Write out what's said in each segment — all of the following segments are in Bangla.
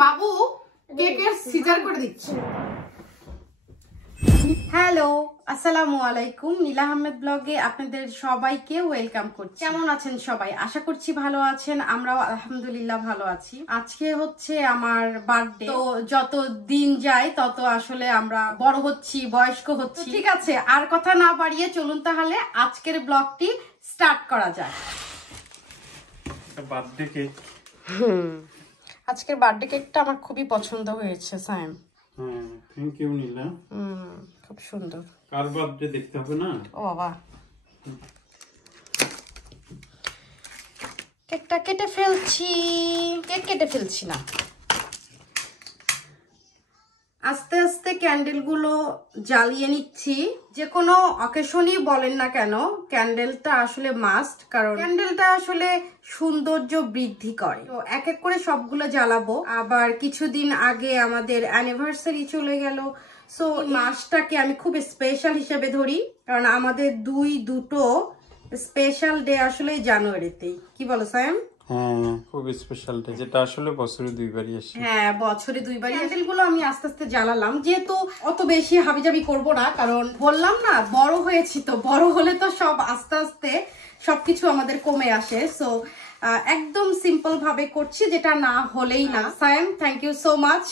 বাবু কেকের সিজার করে দিচ্ছে। হ্যালো, আসসালামু আলাইকুম। নীলা আহমেদ ব্লগে আপনাদের সবাইকে ওয়েলকাম করছি। কেমন আছেন সবাই? আশা করছি ভালো আছেন। আমরাও আলহামদুলিল্লাহ ভালো আছি। আজকে হচ্ছে আমার বার্থডে। তো যত দিন যায় তত আসলে আমরা বড় হচ্ছি, বয়স্ক হচ্ছি। ঠিক আছে, আর কথা না বাড়িয়ে চলুন তাহলে আজকের ব্লগটি স্টার্ট করা যায়। Birthday cake. আজকের বার্থডে কেকটা আমার খুবই পছন্দ হয়েছে সাইম। হ্যাঁ, থ্যাংক ইউ নীলা। খুব সুন্দর। কার বার্থডে দেখতে হবে না? ও বাবা, কেকটা কেটে ফেলছি। কেক কেটে ফেলছি না, আস্তে আস্তে ক্যান্ডেল গুলো জ্বালিয়ে নিচ্ছি। যে কোনো অকেশনই বলেন না কেন, ক্যান্ডেলটা আসলে মাস্ট, কারণ ক্যান্ডেলটা আসলে সৌন্দর্য বৃদ্ধি করে। তো এক এক করে সবগুলো জ্বালাবো। আবার কিছুদিন আগে আমাদের অ্যানিভার্সারি চলে গেল। সো মাসটাকে আমি খুব স্পেশাল হিসেবে ধরি, কারণ আমাদের দুটো স্পেশাল ডে আসলে জানুয়ারিতেই। কি বলো সায়েম? হ্যাঁ, খুব স্পেশাল ডে, যেটা আসলে বছরে দুইবারই আসে। হ্যাঁ, বছরে দুইবারই। ক্যান্ডেল গুলো আমি আস্তে আস্তে জ্বালালাম, যেহেতু অত বেশি হাবিজাবি করব না, কারণ বললাম না বড় হয়েছি, তো বড় হলে তো সব আস্তে আস্তে সবকিছু আমাদের কমে আসে। সো একদম সিম্পল ভাবে করছি, যেটা না হলেই না। Sayem, thank you so much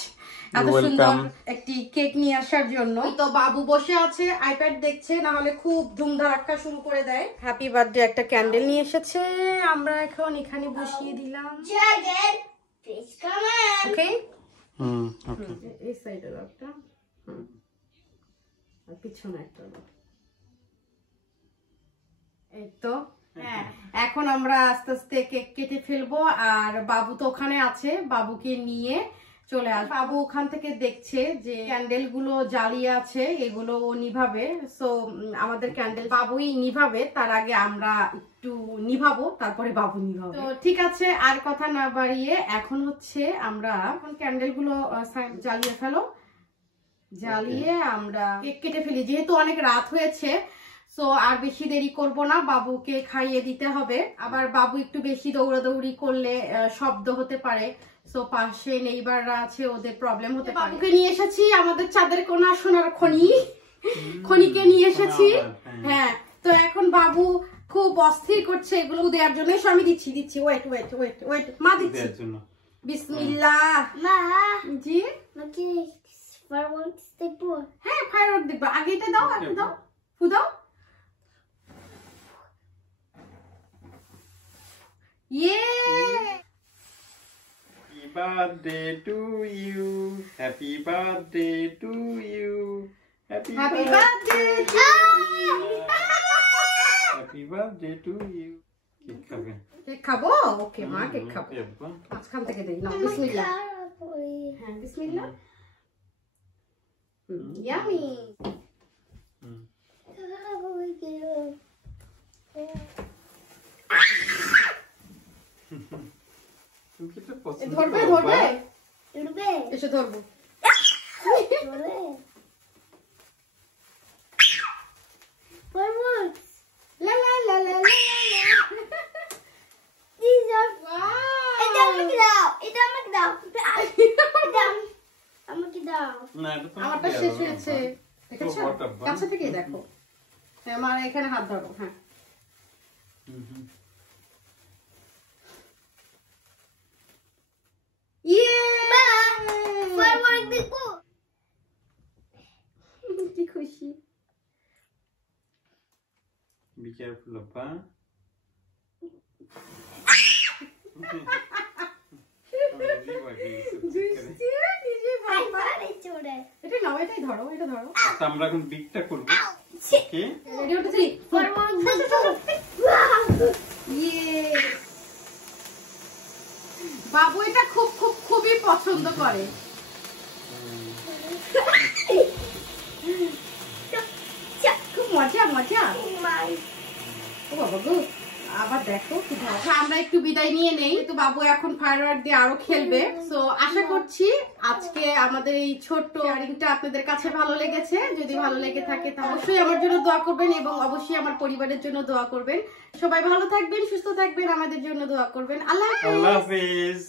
এত সুন্দর একটি কেক নিয়ে আসার জন্য। তো বাবু বসে আছে, আইপ্যাড দেখছে, না হলে খুব ধুমধারাক্কা শুরু করে দেয়। হ্যাপি বার্থডে একটা ক্যান্ডেল নিয়ে এসেছে, আমরা এখন এখানে বসিয়ে দিলাম। ওকে, ওকে। এই সাইডের একটা, আর পিছনে একটা। এই তো, হ্যাঁ, এখন আমরা আস্তে আস্তে কেক কেটে ফেলবো। আর বাবু তো ওখানে আছে, বাবুকে নিয়ে চলে আস। বাবু ওখান থেকে দেখছে যে ক্যান্ডেল গুলো জ্বালিয়ে আছে, এগুলো ও নিভাবে। সো আমাদের ক্যান্ডেল বাবুই নিভাবে, তার আগে আমরা একটু নিভাবো, তারপরে বাবু নিভাবে। তো ঠিক আছে, আর কথা না বাড়িয়ে এখন হচ্ছে আমরা ক্যান্ডেল গুলো জ্বালিয়ে ফেলো। জ্বালিয়ে আমরা কেক কেটে ফেলি, যেহেতু অনেক রাত হয়েছে। সো আর বেশি দেরি করব না, বাবুকে খাইয়ে দিতে হবে। আবার বাবু একটু বেশি দৌড়াদৌড়ি করলে শব্দ হতে পারে। সো পাশে নেইবাররা আছে, ওদের প্রবলেম হতে পারে। বাবুকে নিয়ে এসেছি আমাদের চাঁদের কোনা সোনার খনিকে নিয়ে এসেছি। হ্যাঁ, তো এখন বাবু খুব অস্থির করছে এগুলো দেওয়ার জন্য। আমি দিচ্ছি। ওয়েট ওয়েট ওয়েট ওয়েট, মা দিচ্ছি। বিসমিল্লাহ। মা জি, নাকি ফায়ারওয়ার্কস দেখবো? হ্যাঁ, ফায়ারওয়ার্ক দেখবো। আগে এটা দাও, আগে দাও, ফু দাও। Yay! Happy birthday to you. Happy birthday to you. Happy birthday to you. Happy birthday to you. Cake খাবে? কেক খাবো? ওকে মা, কেক খাবো। মাঝখান থেকে দেই না। বিসমিল্লাহ। হ্যাঁ, বিসমিল্লাহ। ইয়ামি। ধরবে এসে ধরবো। আমারটা শেষ হয়েছে, দেখেছো? কাছে থেকে দেখো। হ্যাঁ, আমার এখানে হাত ধরো। হ্যাঁ, কি খুশি। Be careful, Appa. এটা নাও, এটাই ধরো, এটা ধরো। আমরা এখন বিগটা করবো। ওকে, রেডি হতে থ্রি। বাবু এটা খুবই পছন্দ করে। খুব মজা। ও বাবা গো, আবার দেখো। আমরা একটু বিদায় নিয়ে নেই, তো বাবু এখন ফায়ারওয়ার্ক দিয়ে আরো খেলবে। সো আশা করছি আজকে আমাদের এই ছোট্ট শেয়ারিংটা আপনাদের কাছে ভালো লেগেছে। যদি ভালো লেগে থাকে তাহলে অবশ্যই আমার জন্য দোয়া করবেন এবং অবশ্যই আমার পরিবারের জন্য দোয়া করবেন। সবাই ভালো থাকবেন, সুস্থ থাকবেন, আমাদের জন্য দোয়া করবেন। আল্লাহ হাফেজ।